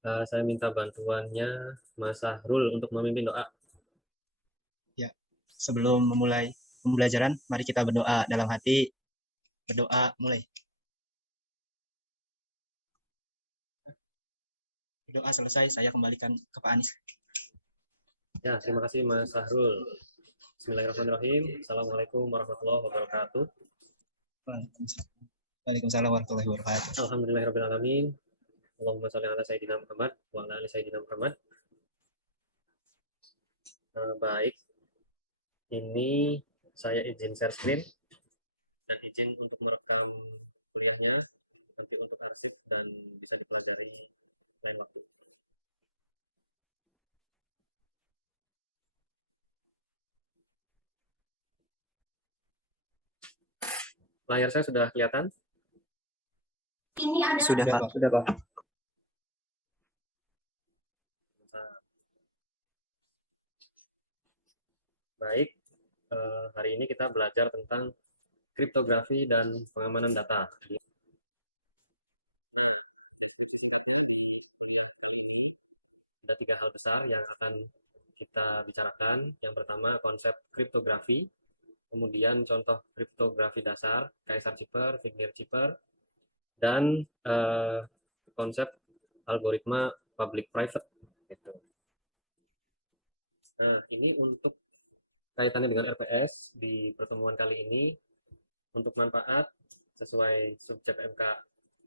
Saya minta bantuannya Mas Sahrul untuk memimpin doa. Ya, sebelum memulai pembelajaran, mari kita berdoa dalam hati. Berdoa mulai. Doa selesai, saya kembalikan ke Pak Anies. Ya, terima kasih Mas Sahrul. Bismillahirrahmanirrahim. Assalamualaikum warahmatullahi wabarakatuh. Waalaikumsalam warahmatullahi wabarakatuh. Alhamdulillahirrahmanirrahim. Allahumma sholli ala Sayyidina Muhammad wa ala ali Sayyidina Muhammad. Baik, ini saya izin share screen dan izin untuk merekam kuliahnya nanti untuk arsip dan bisa dipelajari lain waktu. Layar saya sudah kelihatan? Sudah, Pak. Sudah, Pak. Baik, hari ini kita belajar tentang kriptografi dan pengamanan data. Ada 3 hal besar yang akan kita bicarakan. Yang pertama, konsep kriptografi, kemudian contoh kriptografi dasar, Caesar Cipher, Wigner Cipher, dan konsep algoritma public-private. Gitu. Nah, ini untuk kaitannya dengan RPS di pertemuan kali ini, untuk manfaat sesuai subjek MK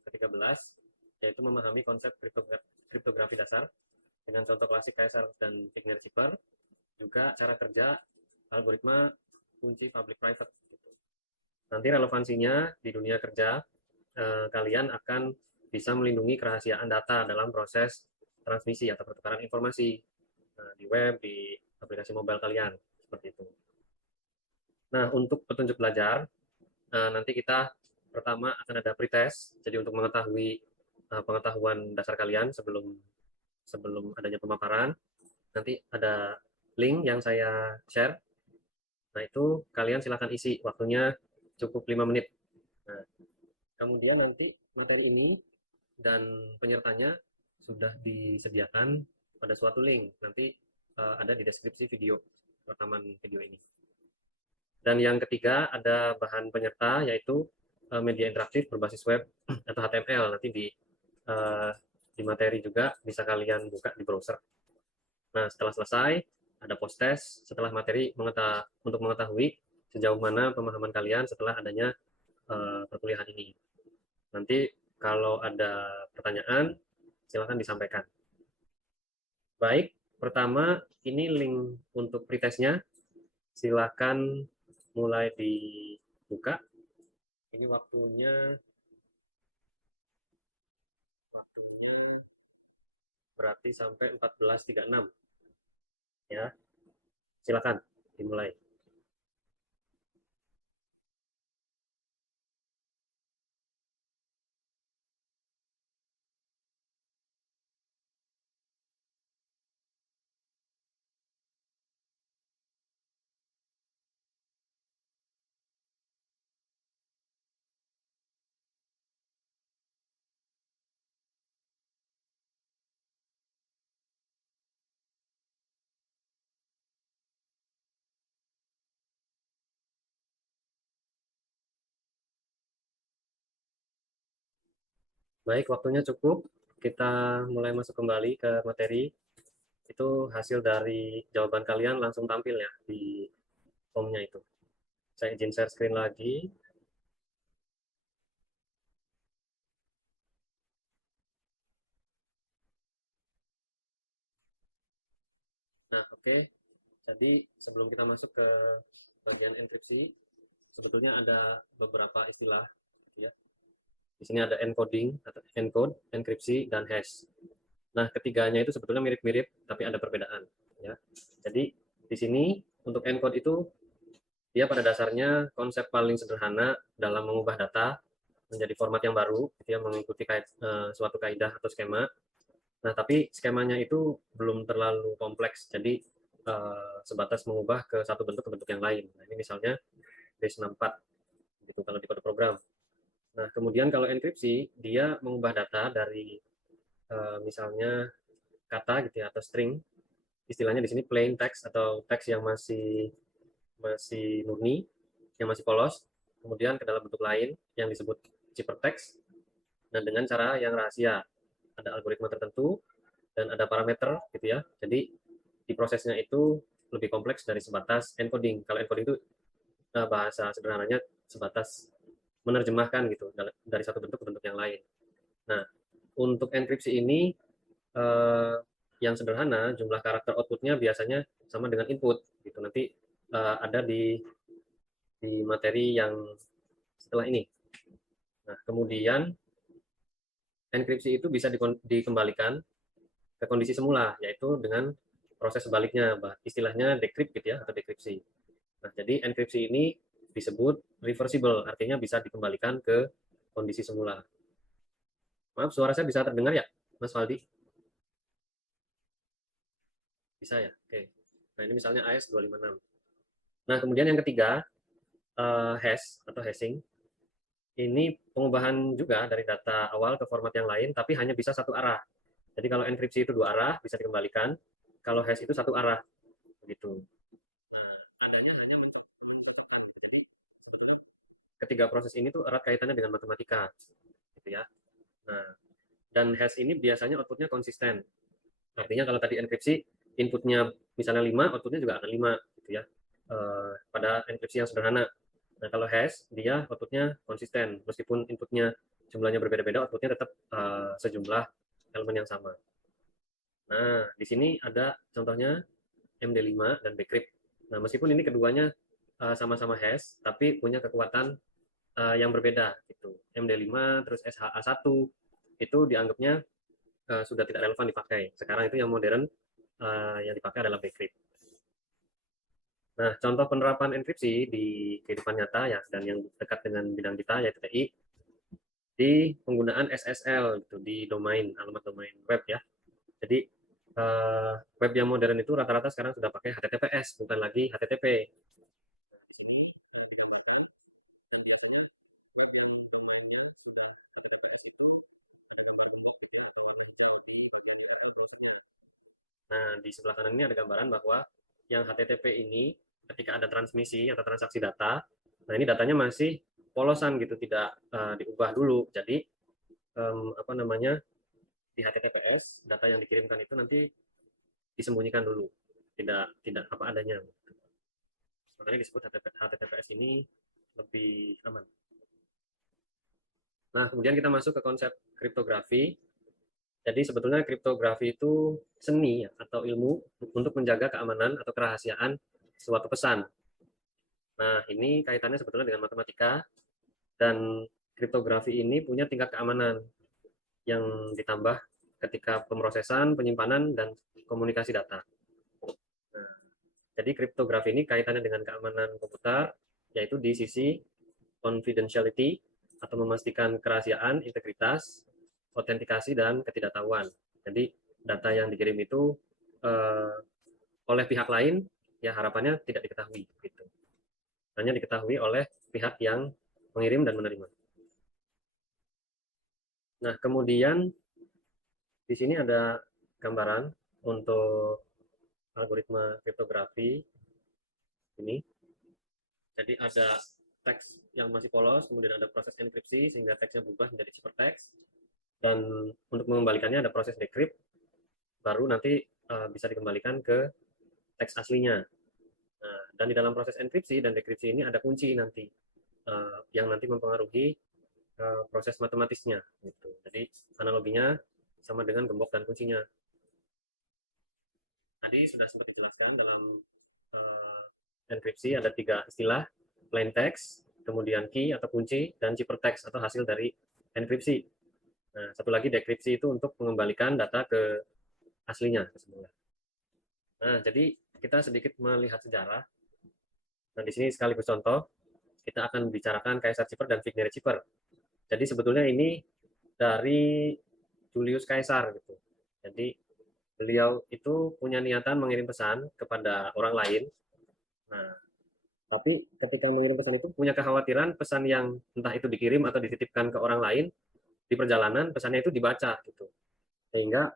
ke-13, yaitu memahami konsep kriptografi dasar dengan contoh klasik Caesar dan Wigner Cipher, juga cara kerja algoritma kunci public private. Nanti relevansinya di dunia kerja, kalian akan bisa melindungi kerahasiaan data dalam proses transmisi atau pertukaran informasi di web, di aplikasi mobile kalian, seperti itu. Nah, untuk petunjuk belajar, nanti kita pertama akan ada pretest, jadi untuk mengetahui pengetahuan dasar kalian sebelum adanya pemaparan, nanti ada link yang saya share. Nah, itu kalian silakan isi, waktunya cukup 5 menit. Nah, kemudian nanti materi ini dan penyertanya sudah disediakan pada suatu link. Nanti ada di deskripsi video, rekaman video ini. Dan yang ketiga ada bahan penyerta, yaitu media interaktif berbasis web atau HTML. Nanti di materi juga bisa kalian buka di browser. Nah, setelah selesai, ada post test setelah materi untuk mengetahui sejauh mana pemahaman kalian setelah adanya perkuliahan ini. Nanti kalau ada pertanyaan, silakan disampaikan. Baik, pertama ini link untuk pretestnya. Silakan mulai dibuka. Ini waktunya berarti sampai 14.36. Ya, silakan dimulai. Baik, waktunya cukup. Kita mulai masuk kembali ke materi. Itu hasil dari jawaban kalian langsung tampil ya di formnya itu. Saya izin share screen lagi. Nah, oke. Jadi sebelum kita masuk ke bagian enkripsi, sebetulnya ada beberapa istilah. Ya. Di sini ada encoding, atau encode, enkripsi, dan hash. Nah, ketiganya itu sebetulnya mirip-mirip, tapi ada perbedaan. Ya. Jadi di sini untuk encode itu dia pada dasarnya konsep paling sederhana dalam mengubah data menjadi format yang baru, dia mengikuti suatu kaidah atau skema. Nah, tapi skemanya itu belum terlalu kompleks, jadi sebatas mengubah ke satu bentuk ke bentuk yang lain. Nah, ini misalnya base64, gitu kalau di kode program. Nah, kemudian kalau enkripsi, dia mengubah data dari misalnya kata gitu ya, atau string, istilahnya di sini plain text atau teks yang masih masih murni, yang masih polos, kemudian ke dalam bentuk lain yang disebut ciphertext, dan dengan cara yang rahasia. Ada algoritma tertentu dan ada parameter gitu ya. Jadi di prosesnya itu lebih kompleks dari sebatas encoding. Kalau encoding itu bahasa sederhananya sebatas menerjemahkan gitu dari satu bentuk ke bentuk yang lain. Nah, untuk enkripsi ini yang sederhana, jumlah karakter outputnya biasanya sama dengan input gitu. Nanti ada di materi yang setelah ini. Nah, kemudian enkripsi itu bisa dikembalikan ke kondisi semula, yaitu dengan proses sebaliknya, istilahnya decrypt gitu ya, atau dekripsi. Nah, jadi enkripsi ini disebut reversible, artinya bisa dikembalikan ke kondisi semula. Maaf, suara saya bisa terdengar ya, Mas Faldi? Bisa ya? Oke. Nah, ini misalnya AS256. Nah, kemudian yang ketiga, hash atau hashing. Ini pengubahan juga dari data awal ke format yang lain, tapi hanya bisa satu arah. Jadi kalau enkripsi itu dua arah, bisa dikembalikan. Kalau hash itu satu arah, begitu. Nah, adanya hanya mencocokkan. Jadi sebetulnya ketiga proses ini tuh erat kaitannya dengan matematika, gitu ya. Nah, dan hash ini biasanya outputnya konsisten. Artinya kalau tadi enkripsi, inputnya misalnya 5, outputnya juga akan 5, gitu ya. Pada enkripsi yang sederhana. Nah, kalau hash, dia outputnya konsisten. Meskipun inputnya jumlahnya berbeda-beda, outputnya tetap sejumlah elemen yang sama. Nah, di sini ada contohnya MD5 dan Bcrypt. Nah, meskipun ini keduanya sama-sama hash, tapi punya kekuatan yang berbeda. Gitu. MD5 terus SHA1 itu dianggapnya sudah tidak relevan dipakai. Sekarang itu yang modern yang dipakai adalah Bcrypt. Nah, contoh penerapan enkripsi di kehidupan nyata ya, dan yang dekat dengan bidang kita yaitu TI, di penggunaan SSL gitu, di domain, alamat domain web ya. Jadi web yang modern itu rata-rata sekarang sudah pakai HTTPS, bukan lagi HTTP. Nah, di sebelah kanan ini ada gambaran bahwa yang HTTP ini ketika ada transmisi atau transaksi data, nah ini datanya masih polosan gitu, tidak diubah dulu. Jadi apa namanya, di HTTPS data yang dikirimkan itu nanti disembunyikan dulu, tidak tidak apa adanya. Makanya disebut HTTPS ini lebih aman. Nah, kemudian kita masuk ke konsep kriptografi. Jadi sebetulnya kriptografi itu seni ya, atau ilmu untuk menjaga keamanan atau kerahasiaan suatu pesan. Nah, ini kaitannya sebetulnya dengan matematika, dan kriptografi ini punya tingkat keamanan yang ditambah ketika pemrosesan, penyimpanan, dan komunikasi data. Nah, jadi kriptografi ini kaitannya dengan keamanan komputer, yaitu di sisi confidentiality atau memastikan kerahasiaan, integritas, autentikasi, dan ketidaktahuan. Jadi data yang dikirim itu oleh pihak lain, ya harapannya tidak diketahui. Gitu. Hanya diketahui oleh pihak yang mengirim dan menerima. Nah, kemudian di sini ada gambaran untuk algoritma kriptografi ini. Jadi ada teks yang masih polos, kemudian ada proses enkripsi sehingga teksnya berubah menjadi ciphertext, dan untuk mengembalikannya ada proses decrypt, baru nanti bisa dikembalikan ke teks aslinya. Nah, dan di dalam proses enkripsi dan dekripsi ini ada kunci nanti yang nanti mempengaruhi proses matematisnya. Gitu. Jadi analoginya sama dengan gembok dan kuncinya. Tadi sudah sempat dijelaskan dalam enkripsi ada 3 istilah, plain text, kemudian key atau kunci, dan ciphertext atau hasil dari enkripsi. Nah, satu lagi dekripsi itu untuk mengembalikan data ke aslinya, ke semula. Nah, jadi kita sedikit melihat sejarah. Nah, di sini sekaligus contoh, kita akan bicarakan Kaisar Cipher dan Vignere Cipher. Jadi sebetulnya ini dari Julius Caesar gitu. Jadi beliau itu punya niatan mengirim pesan kepada orang lain. Nah, tapi ketika mengirim pesan itu punya kekhawatiran pesan yang entah itu dikirim atau dititipkan ke orang lain, di perjalanan pesannya itu dibaca gitu. sehingga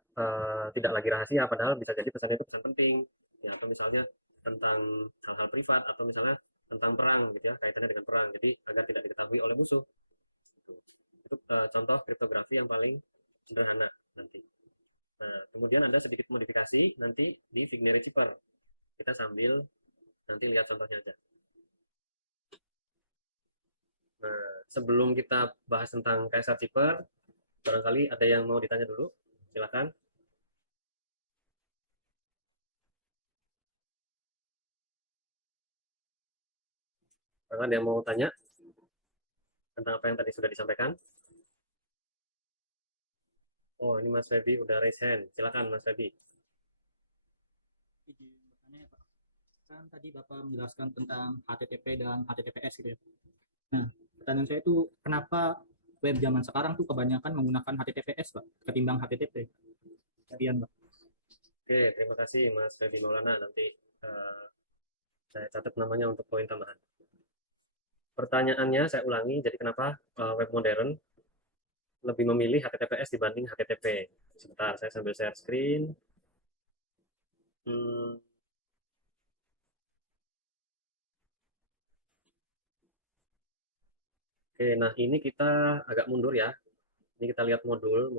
tidak lagi rahasia, padahal bisa jadi pesannya itu pesan penting ya, atau misalnya tentang hal-hal privat, atau misalnya tentang perang gitu ya, kaitannya dengan perang, jadi agar tidak diketahui oleh musuh. Itu contoh kriptografi yang paling sederhana nanti. Nah, kemudian ada sedikit modifikasi nanti di Vigneri Cipher. Kita sambil nanti lihat contohnya aja. Nah, sebelum kita bahas tentang Kaisar Cipher, barangkali ada yang mau ditanya dulu, silakan. Ada yang mau tanya tentang apa yang tadi sudah disampaikan? Oh, ini Mas Febi udah raise hand. Silakan Mas Febi. Izin bertanya ya Pak. Kan tadi Bapak menjelaskan tentang HTTP dan HTTPS gitu ya. Nah, pertanyaan saya itu kenapa web zaman sekarang tuh kebanyakan menggunakan HTTPS Pak ketimbang HTTP? Sekian Pak. Oke, terima kasih Mas Febi Maulana. Nanti saya catat namanya untuk poin tambahan. Pertanyaannya saya ulangi, jadi kenapa web modern lebih memilih HTTPS dibanding HTTP? Sebentar, saya sambil share screen. Oke, nah ini kita agak mundur ya. Ini kita lihat modul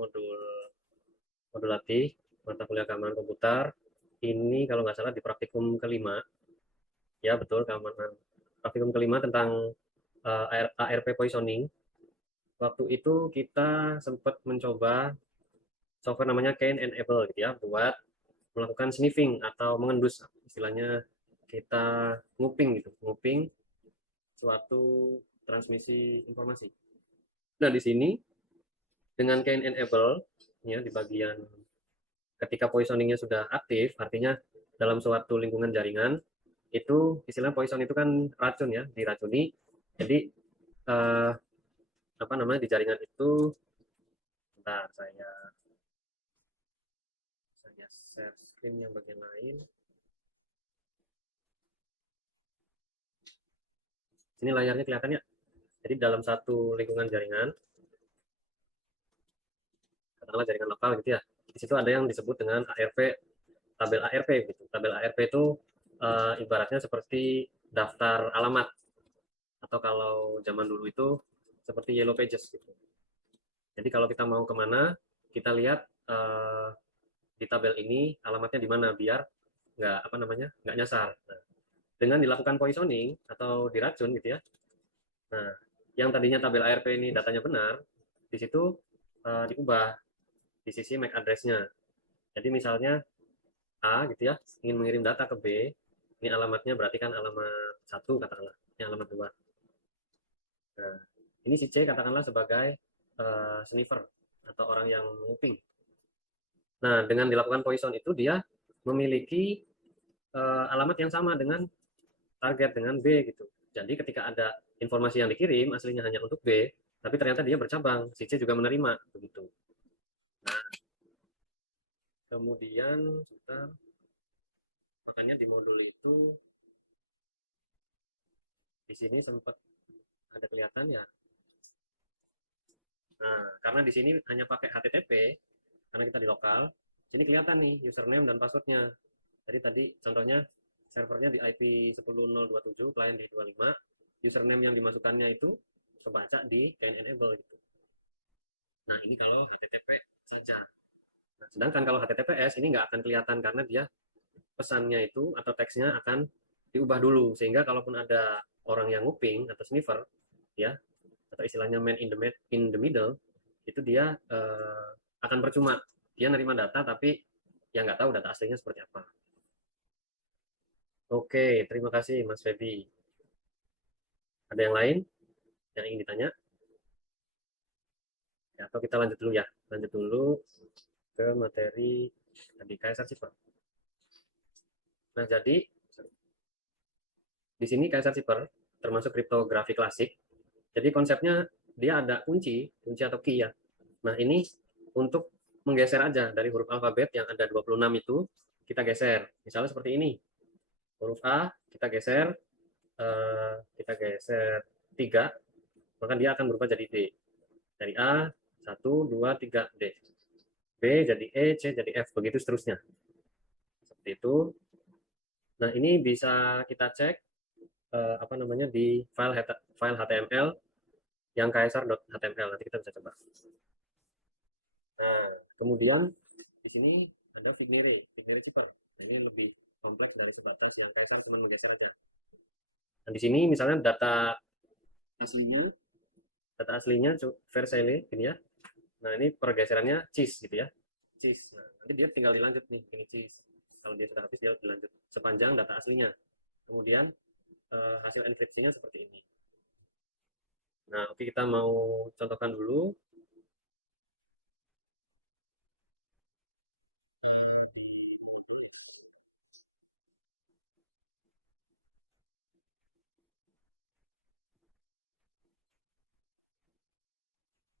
latih mata kuliah keamanan komputer. Ini kalau nggak salah di praktikum kelima. Ya betul, keamanan. Praktikum kelima tentang ARP poisoning. Waktu itu kita sempat mencoba software namanya Cain Enable gitu ya, buat melakukan sniffing atau mengendus, istilahnya kita nguping gitu, nguping suatu transmisi informasi. Nah di sini dengan Cain Enable ya, di bagian ketika poisoningnya sudah aktif, artinya dalam suatu lingkungan jaringan itu istilah poison itu kan racun ya, diracuni. Jadi apa namanya, di jaringan itu, bentar saya share screen yang bagian lain. Sini layarnya kelihatan ya. Jadi dalam satu lingkungan jaringan, katakanlah jaringan lokal gitu ya, di situ ada yang disebut dengan ARP, tabel ARP gitu. Tabel ARP itu ibaratnya seperti daftar alamat, atau kalau zaman dulu itu seperti Yellow Pages gitu. Jadi kalau kita mau kemana, kita lihat di tabel ini alamatnya di mana, biar nggak nyasar. Nah, dengan dilakukan poisoning atau diracun gitu ya. Nah, yang tadinya tabel ARP ini datanya benar, di situ diubah di sisi MAC address-nya. Jadi misalnya A gitu ya, ingin mengirim data ke B, ini alamatnya berarti kan alamat 1 katakanlah, ini alamat 2. Nah, ini si C katakanlah sebagai sniffer atau orang yang nguping. Nah, dengan dilakukan poison itu dia memiliki alamat yang sama dengan target, dengan B gitu. Jadi ketika ada informasi yang dikirim aslinya hanya untuk B, tapi ternyata dia bercabang, si C juga menerima begitu. Nah, kemudian kita makanya di modul itu di sini sempat ada kelihatan ya. Nah, karena di sini hanya pakai HTTP, karena kita di lokal, sini kelihatan nih username dan passwordnya. Jadi tadi contohnya servernya di IP 10.027, klien di 25, username yang dimasukkannya itu kebaca di Cain Enable gitu. Nah, ini kalau HTTP saja. Nah, sedangkan kalau HTTPS ini nggak akan kelihatan karena dia pesannya itu atau teksnya akan diubah dulu, sehingga kalaupun ada orang yang nguping atau sniffer ya, atau istilahnya man in the middle, itu dia akan percuma, dia nerima data tapi yang nggak tahu data aslinya seperti apa. Oke, terima kasih Mas Febi. Ada yang lain yang ingin ditanya? Ya, atau kita lanjut dulu ya, lanjut dulu ke materi tadi Kaisar Cipher. Nah, jadi di sini Kaisar Cipher termasuk kriptografi klasik. Jadi konsepnya dia ada kunci atau key ya. Nah, ini untuk menggeser aja dari huruf alfabet yang ada 26 itu, kita geser. Misalnya seperti ini. Huruf A kita geser 3, maka dia akan berubah jadi D. Dari A 1 2 3 D. B jadi E, C jadi F, begitu seterusnya. Seperti itu. Nah, ini bisa kita cek apa namanya di file HTML yang ksr.html. Nanti kita bisa coba. Nah, kemudian di sini ada Vignere zipper. Nah, ini lebih kompleks dari sebatas yang ksr cuma menggeser aja. Nah, di sini misalnya data aslinya Vercel ini ya. Nah, ini pergeserannya cheese gitu ya. Cheese. Nah, nanti dia tinggal dilanjut nih, ini cheese. Kalau dia sudah habis dia dilanjut sepanjang data aslinya. Kemudian hasil enkripsinya seperti ini. Nah, oke, kita mau contohkan dulu.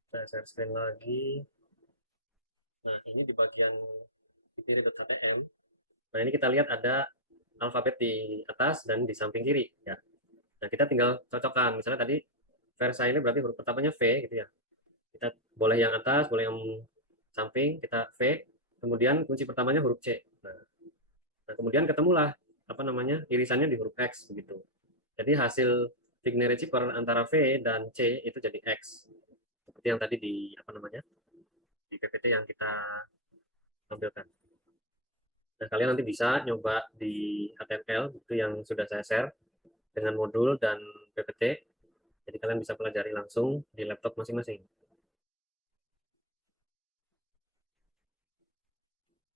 Saya share screen lagi. Nah, ini di bagian kiri.htm. Nah, ini kita lihat ada alfabet di atas dan di samping kiri ya. Nah, kita tinggal cocokkan. Misalnya tadi Versa ini berarti huruf pertamanya V gitu ya. Kita boleh yang atas, boleh yang samping, kita V, kemudian kunci pertamanya huruf C. Nah, kemudian ketemulah apa namanya irisannya di huruf X begitu. Jadi hasil Vignere zipper antara V dan C itu jadi X. Seperti yang tadi di apa namanya di PPT yang kita tampilkan. Nah, kalian nanti bisa nyoba di HTML itu yang sudah saya share dengan modul dan PPT. Jadi kalian bisa pelajari langsung di laptop masing-masing.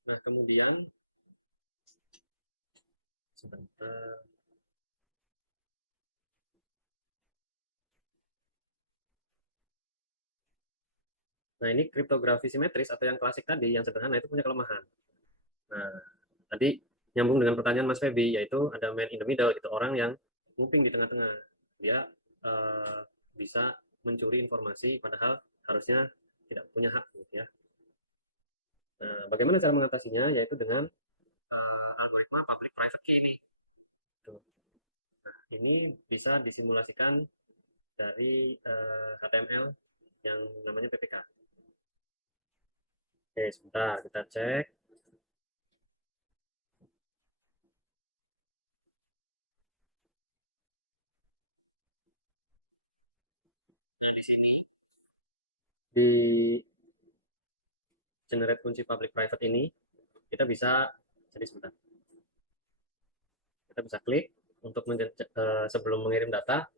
Nah, kemudian sebentar. Nah, ini kriptografi simetris atau yang klasik tadi, yang sederhana itu punya kelemahan. Nah, tadi nyambung dengan pertanyaan Mas Febi, yaitu ada man in the middle, gitu, orang yang nguping di tengah-tengah. Dia bisa mencuri informasi, padahal harusnya tidak punya hak, gitu ya. Nah, bagaimana cara mengatasinya? Yaitu dengan algoritma public private key ini. Tuh. Nah, ini bisa disimulasikan dari HTML yang namanya PPK. Oke, sebentar kita cek. Nah, di sini di generate kunci public private ini kita bisa jadi sebentar. Kita bisa klik untuk sebelum mengirim data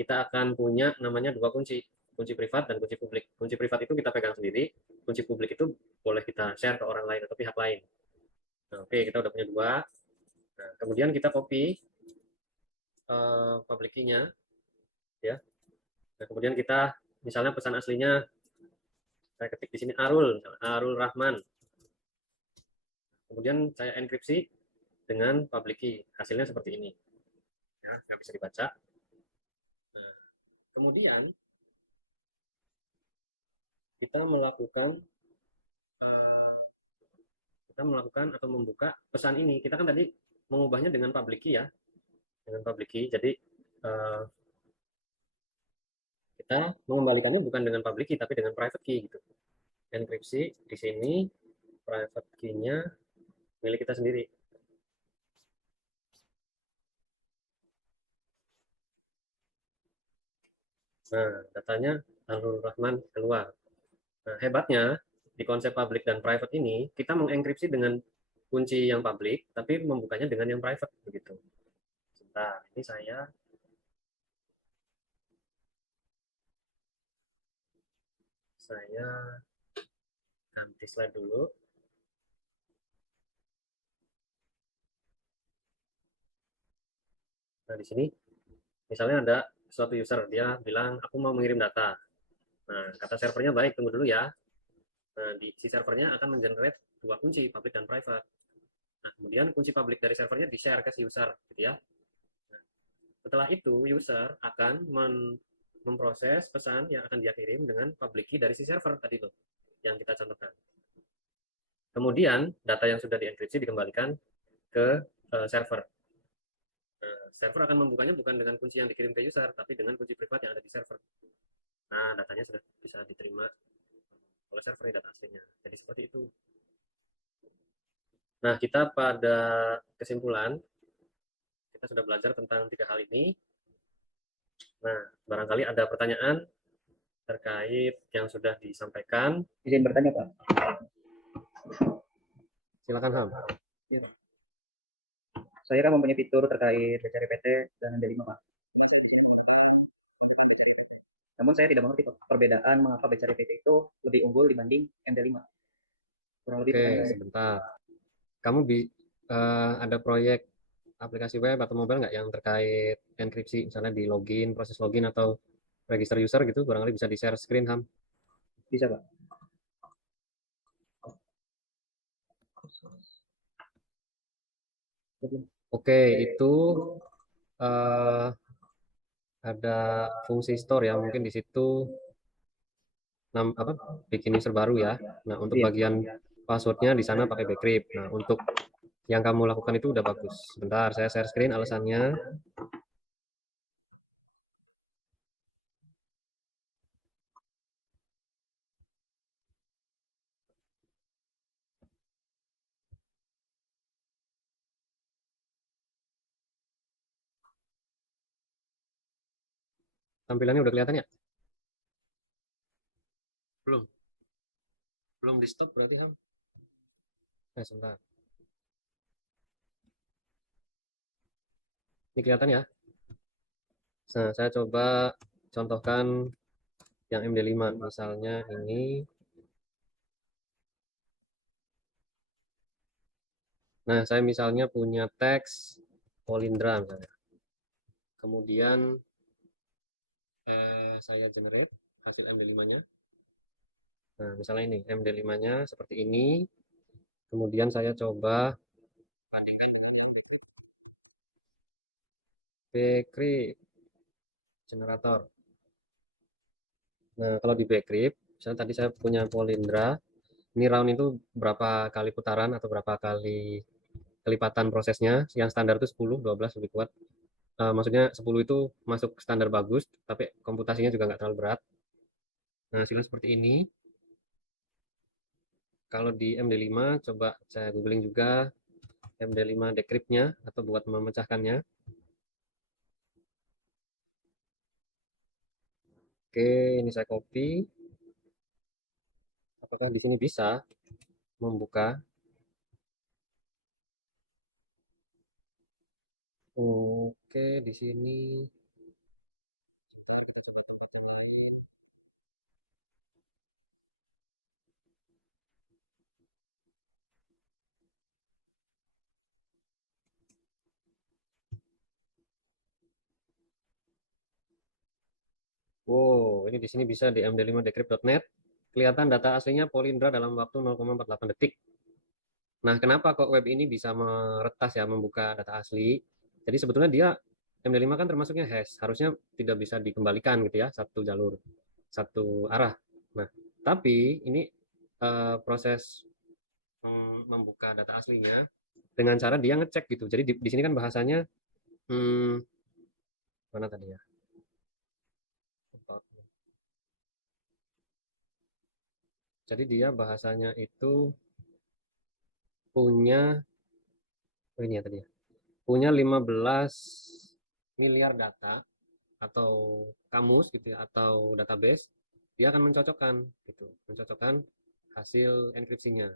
kita akan punya namanya dua kunci, kunci privat dan kunci publik. Kunci privat itu kita pegang sendiri, kunci publik itu boleh kita share ke orang lain atau pihak lain. Nah, oke, kita udah punya dua. Nah, kemudian kita copy public key-nya ya. Nah, kemudian kita misalnya pesan aslinya saya ketik di sini Arul Rahman. Kemudian saya enkripsi dengan public key. Hasilnya seperti ini. Ya, nggak bisa dibaca. Nah, kemudian kita melakukan atau membuka pesan ini. Kita kan tadi mengubahnya dengan public key ya, dengan public key. Jadi kita mengembalikannya bukan dengan public key tapi dengan private key gitu. Enkripsi di sini private key-nya milik kita sendiri. Nah, datanya Alur Rahman keluar. Nah, hebatnya di konsep public dan private ini kita mengenkripsi dengan kunci yang public tapi membukanya dengan yang private begitu. Sebentar, ini saya ganti slide dulu. Nah, di sini misalnya ada suatu user, dia bilang, aku mau mengirim data. Nah, kata servernya, baik, tunggu dulu ya. Nah, si servernya akan mengenerate dua kunci, public dan private. Nah, kemudian kunci public dari servernya di-share ke si user, gitu ya. Nah, setelah itu, user akan memproses pesan yang akan dia kirim dengan public key dari si server tadi tuh, yang kita contohkan. Kemudian, data yang sudah dienkripsi dikembalikan ke server. Server akan membukanya bukan dengan kunci yang dikirim ke user, tapi dengan kunci privat yang ada di server. Nah, datanya sudah bisa diterima oleh server data aslinya. Jadi seperti itu. Nah, kita pada kesimpulan, kita sudah belajar tentang 3 hal ini. Nah, barangkali ada pertanyaan terkait yang sudah disampaikan. Izin bertanya Pak. Silakan Ham. Iya, Pak. Saya kan mempunyai fitur terkait BCR PT dan MD5 Pak. Namun saya tidak mengerti Pak, perbedaan mengapa BCR PT itu lebih unggul dibanding MD5. Kurang lebih Oke, pertanyaan saya. sebentar. Kamu ada proyek aplikasi web atau mobile nggak yang terkait enkripsi, misalnya di login, proses login atau register user gitu, barangkali bisa di-share screen, Ham. Bisa Pak. Oke, itu ada fungsi store ya, mungkin di situ bikin user baru ya. Nah, untuk Iya. bagian passwordnya di sana pakai Bcrypt. Nah, untuk yang kamu lakukan itu udah bagus. Sebentar, saya share screen alasannya. Tampilannya udah kelihatan ya? Belum. Belum di stop berarti, Ham. Sebentar. Ini kelihatan ya? Nah, saya coba contohkan yang MD5. Misalnya ini. Nah, saya misalnya punya teks Polindra misalnya. Kemudian saya generate hasil MD5-nya. Nah, misalnya ini MD5-nya seperti ini. Kemudian saya coba Bcrypt generator. Nah, kalau di Bcrypt, misalnya tadi saya punya Polindra, ini round itu berapa kali putaran atau berapa kali kelipatan prosesnya. Yang standar itu 10, 12 lebih kuat. Maksudnya 10 itu masuk standar bagus, tapi komputasinya juga nggak terlalu berat. Nah, hasilnya seperti ini. Kalau di MD5, coba saya googling juga MD5 decrypt-nya atau buat memecahkannya. Oke, ini saya copy. Apakah di sini bisa membuka? Oke, di sini. Wow, ini di sini bisa di md5decrypt.net. Kelihatan data aslinya Polindra dalam waktu 0,48 detik. Nah, kenapa kok web ini bisa meretas ya, membuka data asli? Jadi sebetulnya dia MD5 kan termasuknya hash, harusnya tidak bisa dikembalikan gitu ya, satu jalur, satu arah. Nah, tapi ini proses membuka data aslinya dengan cara dia ngecek gitu. Jadi di sini kan bahasanya mana tadi ya? Jadi dia bahasanya itu punya ini ya tadi ya. Punya 15 miliar data atau kamus gitu ya atau database, dia akan mencocokkan gitu, mencocokkan hasil enkripsinya.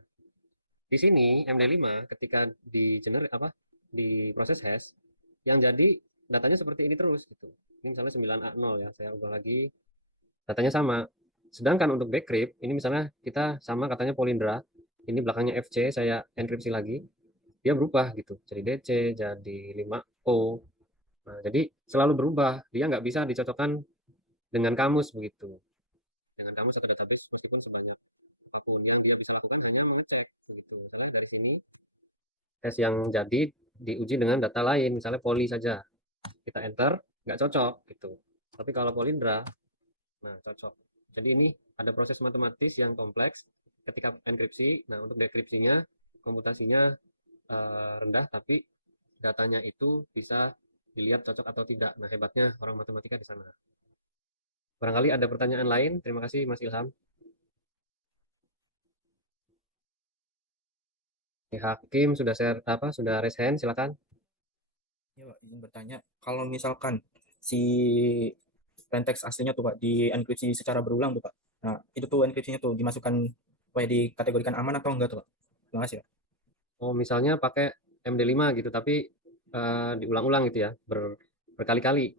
Di sini MD5 ketika di generate di proses hash yang jadi datanya seperti ini terus gitu. Ini misalnya 9A0 ya, saya ubah lagi. Datanya sama. Sedangkan untuk Bcrypt, ini misalnya kita sama katanya Polindra, ini belakangnya FC, saya enkripsi lagi, dia berubah gitu. Jadi DC, jadi 5O. Nah, jadi selalu berubah. Dia nggak bisa dicocokkan dengan kamus begitu. Dengan kamus atau database meskipun sebanyak apapun yang dia bisa lakukan hanya mengecek begitu. Karena dari sini tes yang jadi diuji dengan data lain, misalnya poli saja. Kita enter, nggak cocok gitu. Tapi kalau Polindra, nah cocok. Jadi ini ada proses matematis yang kompleks ketika enkripsi. Nah, untuk dekripsinya komputasinya rendah tapi datanya itu bisa dilihat cocok atau tidak. Nah, hebatnya orang matematika di sana. Barangkali ada pertanyaan lain. Terima kasih Mas Ilham. Hakim sudah sudah raise hand, silakan. Ya, Pak, ingin bertanya, kalau misalkan si plaintext aslinya tuh Pak dienkripsi secara berulang tuh Pak. Nah, itu tuh enkripsinya tuh dimasukkan kayak dikategorikan aman atau enggak tuh Pak? Terima kasih Pak. Oh, misalnya pakai MD5 gitu, tapi diulang-ulang gitu ya, berkali-kali.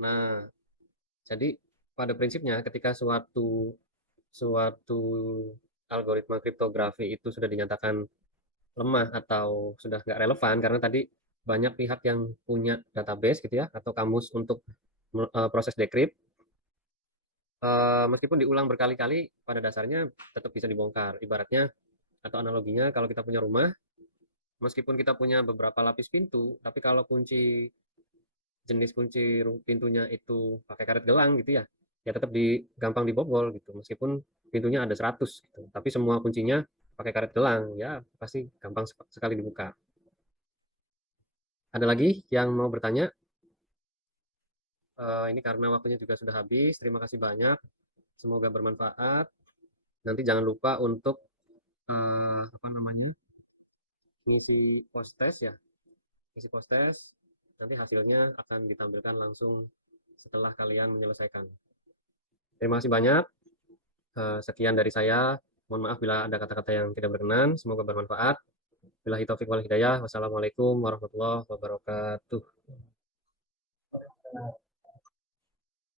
Nah, jadi pada prinsipnya ketika suatu algoritma kriptografi itu sudah dinyatakan lemah atau sudah nggak relevan karena tadi banyak pihak yang punya database gitu ya atau kamus untuk proses decrypt, meskipun diulang berkali-kali pada dasarnya tetap bisa dibongkar. Ibaratnya atau analoginya kalau kita punya rumah, meskipun kita punya beberapa lapis pintu, tapi kalau jenis kunci pintunya itu pakai karet gelang gitu ya, ya tetap gampang dibobol gitu. Meskipun pintunya ada 100 gitu, tapi semua kuncinya pakai karet gelang, ya pasti gampang sekali dibuka. Ada lagi yang mau bertanya? Ini karena waktunya juga sudah habis. Terima kasih banyak. Semoga bermanfaat. Nanti jangan lupa untuk buku post test ya, isi post test. Nanti hasilnya akan ditampilkan langsung setelah kalian menyelesaikan. Terima kasih banyak. Sekian dari saya. Mohon maaf bila ada kata-kata yang tidak berkenan. Semoga bermanfaat. Billahi taufiq wal hidayah. Wassalamualaikum warahmatullahi wabarakatuh.